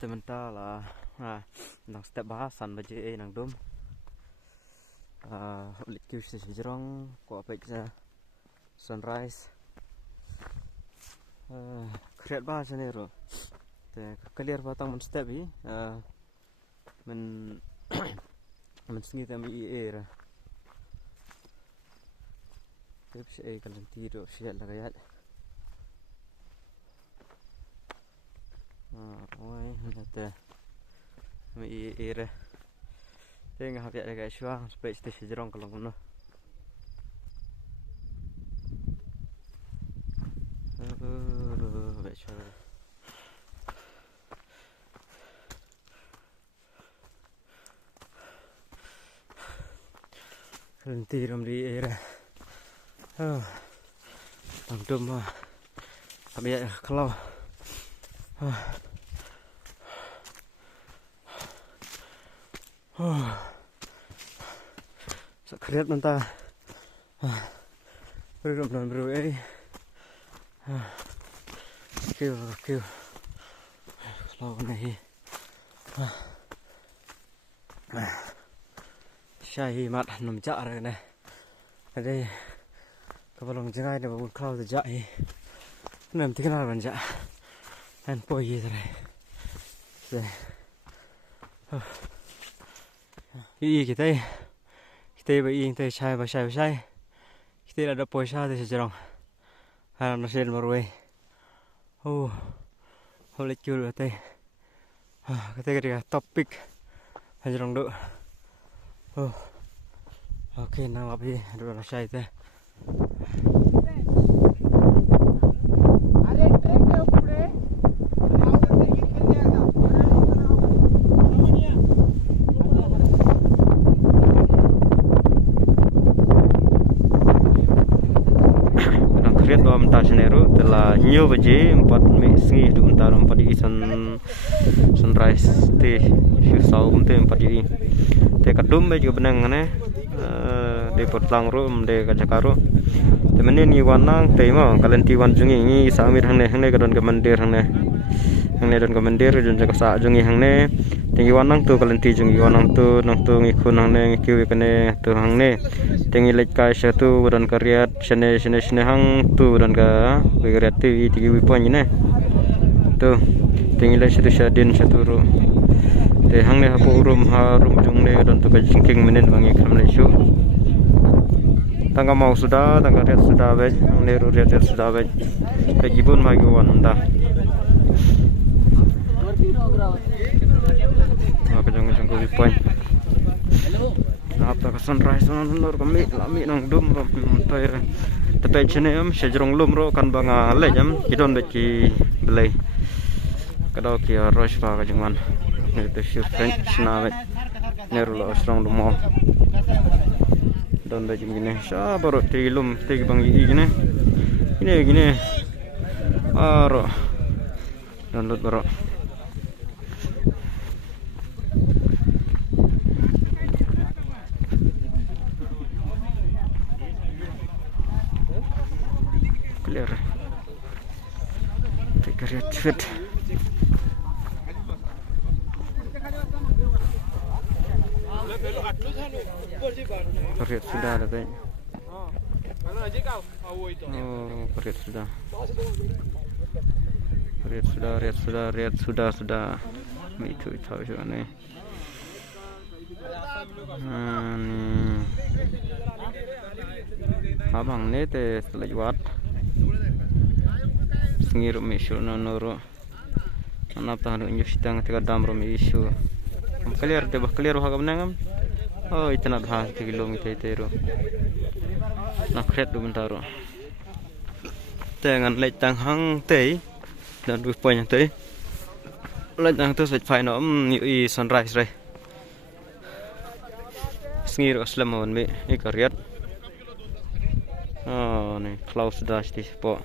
Temental nang step bahasan baje nang dom ulit kiu se jerong ko apek sa sunrise kreat bahasan ero te clear batang men step hi men men singi tam I era tep se kalan tiro sial lagayat oi nete mi era tenga habia daga shwa space te jerong kalong no kalan tiro mi era tang dom habia kalau sakret mentah belum kêu lâu này say mặt nằm chợ rồi này ở đây các bạn lòng chơi này một khâu từ chợ nằm thế nào bạn chợ anh bôi gì rồi ý kita bây giờ sai kita ada poisa di sejarong haram nasil marway holik jul kita ketika topik sejarong do oke nang api do nasai te telah nyo baje 4 mi sengi du antara 4 di sunrise te sau te 4 di te kadum be juga benang ne de potlang ro de kajakaru te meni ni wanang te mo kalen ti wan jungi ngi samir hang ne kadon ke mandir hang ne don ke mandir jun jaga sa jungi hang ne tinggi wanang tu kalen ti jungi wanang tu nang tu ngi khun hang ne ngi kiwi kene tu hang ne tinggi lek kai satu dan kariat sene hang tu dan ka kariat tu tinggi wipan ne tu tinggi lek satu syadin satu ru te hang ne hapu harum jung ne dan tu ka jingking menen bangi kam le shu tangga mau sudah tangga riat sudah be hang ne ru riat sudah be pegibun magi wanda apa jung ko wipan apa sunrise nonor kami lami nang dum toy tepen chene sejrong lum ro kan banga lejam idon beki belai kadau ki rosh pa ka jingman itu shoot fence na neru lo strong dumo don beki gini sha baru tilum tegi bang gini aro download baru clear take a fit Periat sudah ada kayaknya. Periat sudah. Periat sudah. Itu nih. Abang nih teh setelah juat. Sengiru misu nonoro. Anak tahan unjuk sidang tiga damro misu. Clear deh, clear hagam nangam. Oh, itu nak bahas 3 kilometer itu. Nak kereta bentaro. Dengan lek tang hang teh dan dua poin teh. Lek tang tu switch fine i sunrise re. Sengir aslam on me ikariat. Oh, ni cloud sudah di spot.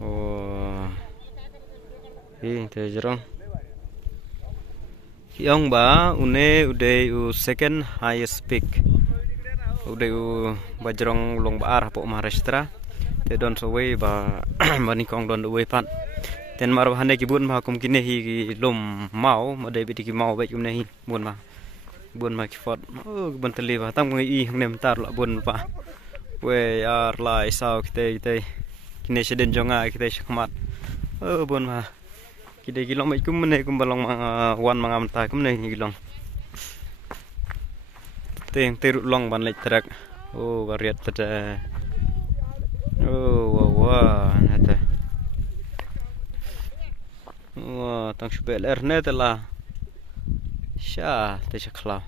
Oh. Ini teh jerong. Yang ba une udah second highest peak udah bajrong long baar po Maharashtra te don so we ba manikong don we pan ten mar bahane ki bun ma kum kine hi lom mau ma de bi ki mau be kum ne hi bun ma ki fot bun tali ba tam ngi i nem tar la bun pa we ar lai sao kite kine seden jonga kite shakmat bun ma kide ki long mai kum ne kum balong ma wan ma ngam ta kum ne hi long teng teru long ban lek terak variat tata wah nata tang shbel net la sha te chakla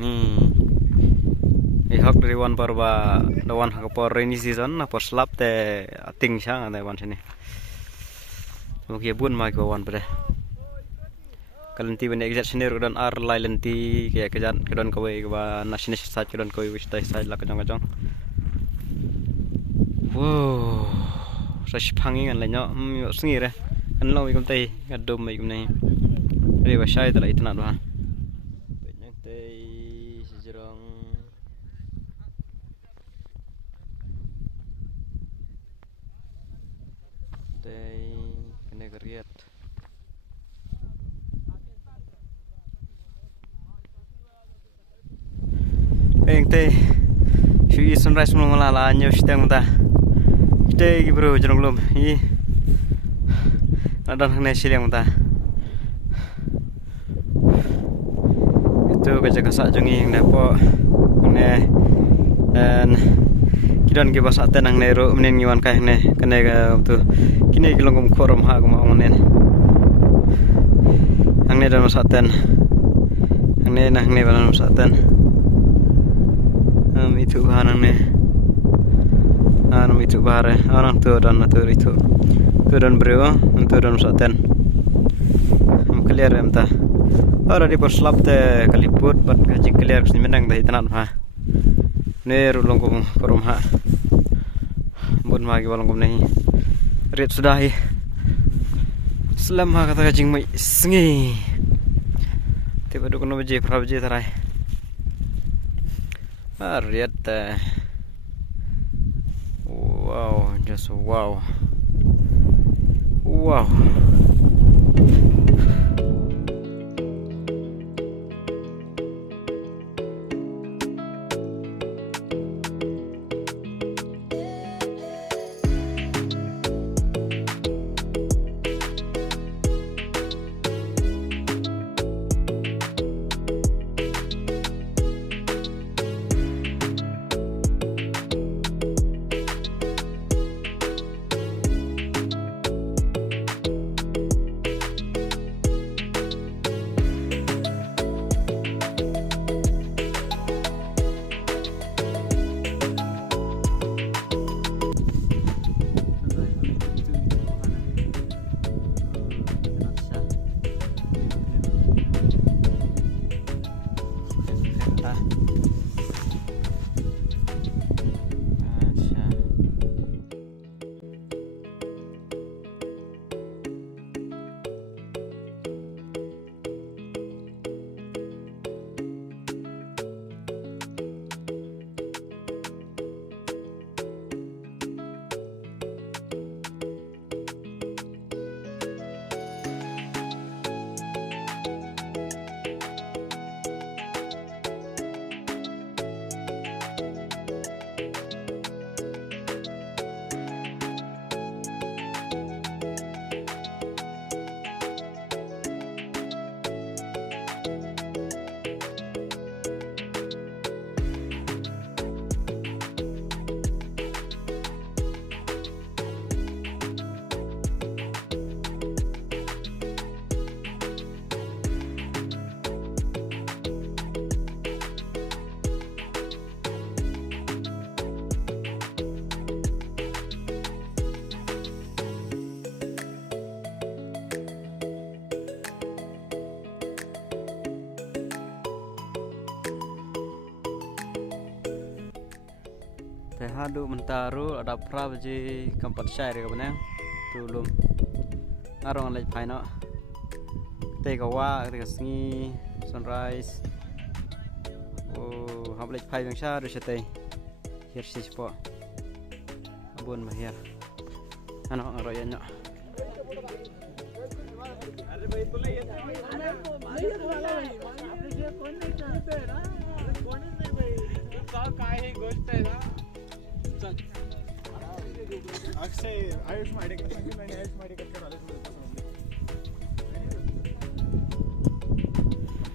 ni hak dari wan parba dawan hak por rainy season na por slap te ating sha ngai wan sini mungkin bun ma ko wan pada kalanti bene exact sini rodan ar lailanti kayak kejan kedon kowe ba national side kedon kowe wis tai side la kajong wow sash phangi ngan lenyo sngi re kan lo mi kum tai gadum mai kum nei re ba shai ta lai tna do ha nyang tai sejrong tai kene geriat teh shui sunrise mulai la nyo shtang ta teh ki bro jrong lom i adan ne silang ta itu kaca kasak jongi yang dapo ne dan kidon ki basa tenang ne ro menen ngiwan kai ne kene ga tu kini ki longom khorom ha ma ngonen ang ne dan masaten ang ne nang ne balan masaten itu hanang ne anam itu bahare orang tu dan itu dan brewa tu dan saten clear emta ora di por slap te kaliput bat gaji clear ni menang dai tanan ha ne rulong kum korom ha bun magi walong kum nei ret sudah hi selam ha kata gajing mai sngi tiba du kono beje prabeje tarai riat wow just wow hadu mentaru ada prabeji kampat syair ka bana tulum arong lej paino te kawa te sngi sunrise ham lej pai bang sha do chate hier si spo abun ma hier ano royan nyo. Akshay आयुष माडेकर सांगितलं आणि आयुष माडेकर आलेच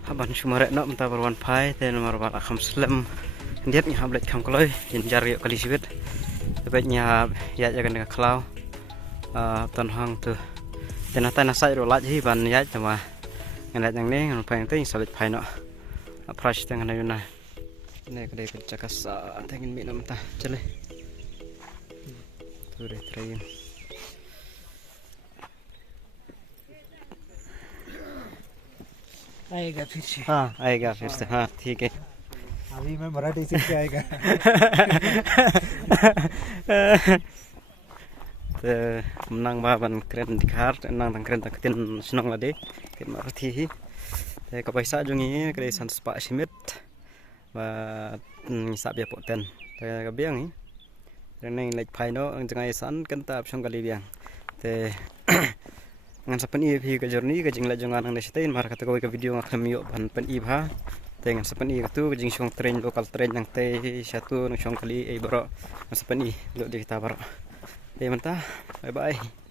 Haban sumarek nak mentah berwan pai dan marwal akham slam dia nya hablet kham koloi jinjar yuk kali sibit tepatnya ya jaga dengan kelau tan hang tu dan tan nasai ro laj hi ban ya cuma ngat yang ni ngan pai tu salit pai no price dengan ayuna ne kedai kerja kasa tengin mi nam ta chale tu re train आएगा फिर से हाँ आएगा फिर से हाँ ठीक है अभी मैं मराठी सीख के आएगा menang baban keren dikar nang tang keren tak tin senang lade kin marathi hi te ka paisa jungi kre san spa simit ba sa bia poten te ka biang hi reneng lek phai no ang jangai san kan ta apsong kali biang te ngan sapan i phi ka journey ka jingla jongan ang nestain mar ka ko ka video ngam yo ban pen i bha te ngan sapan i ka tu ka jing song train local train nang te satu nang song kali e bro ngan sapan i lo di kita bro. Mentah, bye bye.